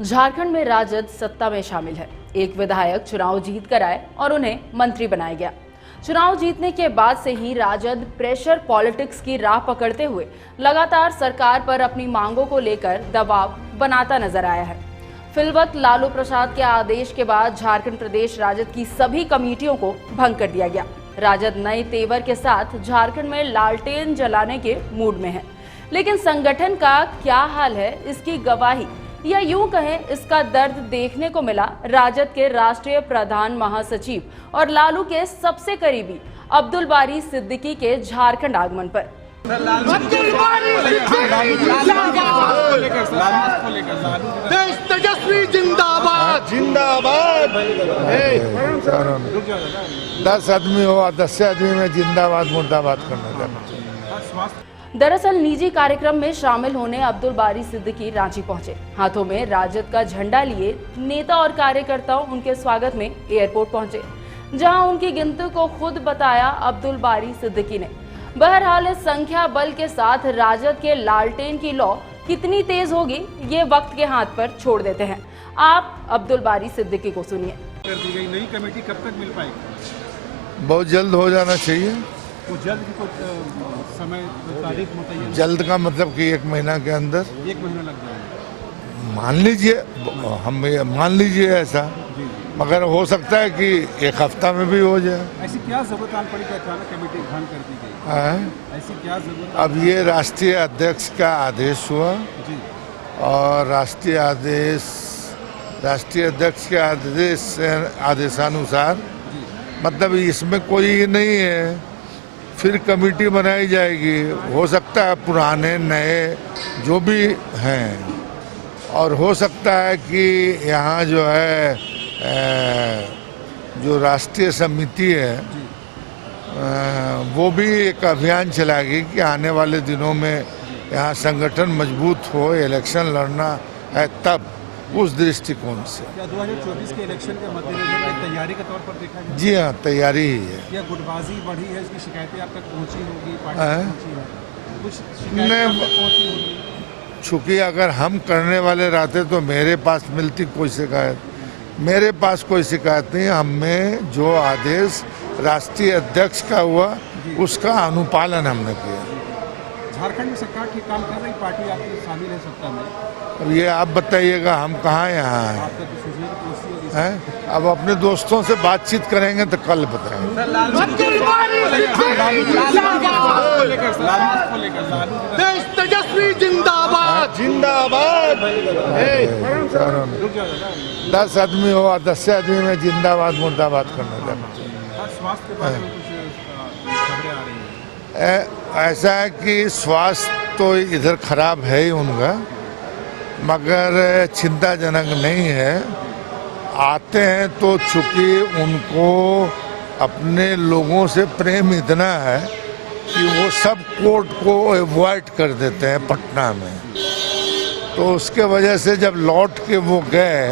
झारखंड में राजद सत्ता में शामिल है। एक विधायक चुनाव जीत कर आए और उन्हें मंत्री बनाया गया। चुनाव जीतने के बाद से ही राजद प्रेशर पॉलिटिक्स की राह पकड़ते हुए लगातार सरकार पर अपनी मांगों को लेकर दबाव बनाता नजर आया है। फिलवक्त लालू प्रसाद के आदेश के बाद झारखंड प्रदेश राजद की सभी कमेटियों को भंग कर दिया गया। राजद नए तेवर के साथ झारखंड में लालटेन जलाने के मूड में है, लेकिन संगठन का क्या हाल है इसकी गवाही या यूं कहें इसका दर्द देखने को मिला राजद के राष्ट्रीय प्रधान महासचिव और लालू के सबसे करीबी अब्दुल बारी सिद्दीकी के झारखंड आगमन पर। देश तेजस्वी जिंदाबाद जिंदाबाद। 10 आदमी हो, 10 आदमी में जिंदाबाद मुर्दाबाद करना चाहते। दरअसल निजी कार्यक्रम में शामिल होने अब्दुल बारी सिद्दीकी रांची पहुंचे। हाथों में राजद का झंडा लिए नेता और कार्यकर्ता उनके स्वागत में एयरपोर्ट पहुंचे, जहां उनकी गिनती को खुद बताया अब्दुल बारी सिद्दीकी ने। बहरहाल इस संख्या बल के साथ राजद के लालटेन की लौ कितनी तेज होगी ये वक्त के हाथ पर छोड़ देते हैं। आप अब्दुल बारी सिद्दीकी को सुनिए। कर दी गई नई कमेटी कब तक मिल पाएगी? बहुत जल्द हो जाना चाहिए। वो जल्द की कुछ समय तारीख मुतय्यन? जल्द का मतलब कि 1 महीना के अंदर। 1 महीना लग जाएगा। मान लीजिए ऐसा, मगर हो सकता है कि 1 हफ्ता में भी हो जाए। ऐसी क्या जरूरत आन पड़ी कि अचानक कमेटी भंग कर दी गई? ऐसी क्या जरूरत? अब ये राष्ट्रीय अध्यक्ष का आदेश हुआ जी। और राष्ट्रीय अध्यक्ष के आदेशानुसार, मतलब इसमें कोई नहीं है। फिर कमेटी बनाई जाएगी, हो सकता है पुराने नए जो भी हैं, और हो सकता है कि यहाँ जो है जो राष्ट्रीय समिति है वो भी एक अभियान चलाएगी कि आने वाले दिनों में यहाँ संगठन मजबूत हो, इलेक्शन लड़ना है तब, उस दृष्टिकोण से। क्या 2024 के इलेक्शन के मद्देनजर तैयारी के तौर पर देखा गया? जी हाँ, तैयारी ही है। क्या गुटबाजी बढ़ी है, इसकी शिकायतें आप तक पहुंची होगी? पार्टी तक पहुंची है? कुछ शिकायतें आप तक पहुंची होगी? चूँकि अगर हम करने वाले रहते तो मेरे पास मिलती कोई शिकायत। मेरे पास कोई शिकायत नहीं। हमें जो आदेश राष्ट्रीय अध्यक्ष का हुआ उसका अनुपालन हमने किया। झारखंड में सरकार ठीक काम कर रही, पार्टी आपकी शामिल है सत्ता में। अब ये आप बताइएगा, हम कहाँ यहाँ हैं? आपका तो सुशील कुर्सी होगी। हैं? अब अपने दोस्तों से बातचीत करेंगे तो कल बताएंगे। देश तेजस्वी जिंदाबाद जिंदाबाद। 10 आदमी हो, 10 आदमी में जिंदाबाद मुर्दाबाद करना चाहते। स्वास्थ्य के बारे में कुछ खबरें आ रही हैं? ऐसा है कि स्वास्थ्य तो इधर खराब है ही उनका, मगर चिंताजनक नहीं है। आते हैं तो चूँकि उनको अपने लोगों से प्रेम इतना है कि वो सब कोर्ट को अवॉइड कर देते हैं पटना में। तो उसके वजह से जब लौट के वो गए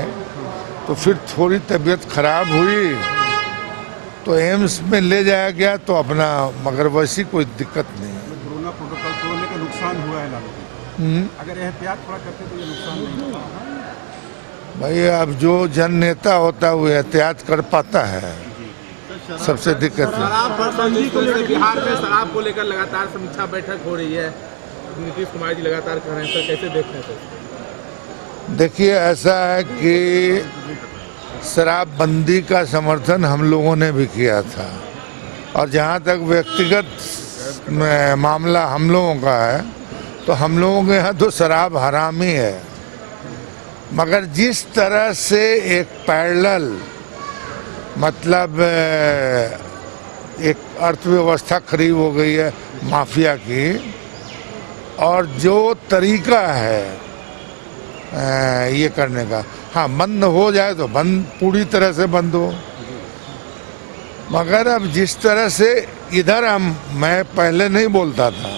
तो फिर थोड़ी तबीयत खराब हुई तो एम्स में ले जाया गया तो अपना, मगर वैसी कोई दिक्कत नहीं है। कोरोना प्रोटोकॉल तोड़ने का नुकसान हुआ है लालू। अगर एहतियात थोड़ा करते तो ये नुकसान नहीं होता। भाई अब जो जन नेता होता है वो एहतियात कर पाता है, सबसे दिक्कत है। बिहार में शराब को लेकर लगातार समीक्षा बैठक हो रही है, नीतीश कुमार जी लगातार कर रहे हैं, सर कैसे देखते हैं? देखिए, ऐसा है कि शराबबंदी का समर्थन हम लोगों ने भी किया था, और जहाँ तक व्यक्तिगत मामला हम लोगों का है तो हम लोगों के यहाँ तो शराब हराम ही है। मगर जिस तरह से एक पैरेलल, मतलब एक अर्थव्यवस्था खड़ी हो गई है माफिया की, और जो तरीका है ये करने का, हाँ बंद हो जाए तो बंद, पूरी तरह से बंद हो। मगर अब जिस तरह से इधर मैं पहले नहीं बोलता था,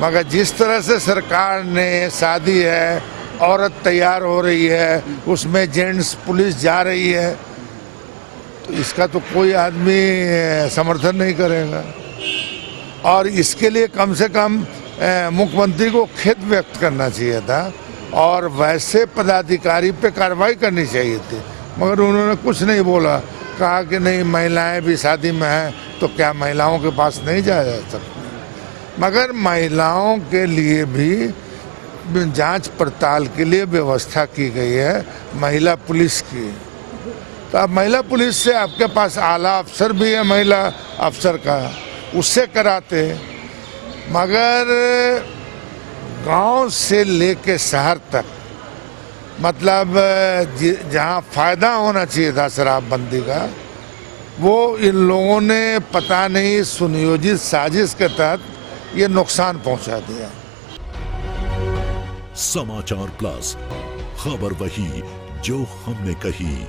मगर जिस तरह से सरकार ने, शादी है, औरत तैयार हो रही है, उसमें जेंट्स पुलिस जा रही है, तो इसका तो कोई आदमी समर्थन नहीं करेगा। और इसके लिए कम से कम मुख्यमंत्री को खेद व्यक्त करना चाहिए था और वैसे पदाधिकारी पे कार्रवाई करनी चाहिए थी, मगर उन्होंने कुछ नहीं बोला। कहा कि नहीं, महिलाएं भी शादी में हैं तो क्या महिलाओं के पास नहीं जाया जा सकता। मगर महिलाओं के लिए भी जांच पड़ताल के लिए व्यवस्था की गई है महिला पुलिस की। तो अब महिला पुलिस से आपके पास आला अफसर भी है महिला अफसर का, उससे कराते। मगर गांव से लेके शहर तक, मतलब जहां फायदा होना चाहिए था शराबबंदी का, वो इन लोगों ने पता नहीं सुनियोजित साजिश के तहत ये नुकसान पहुंचा दिया। समाचार प्लस, खबर वही जो हमने कही।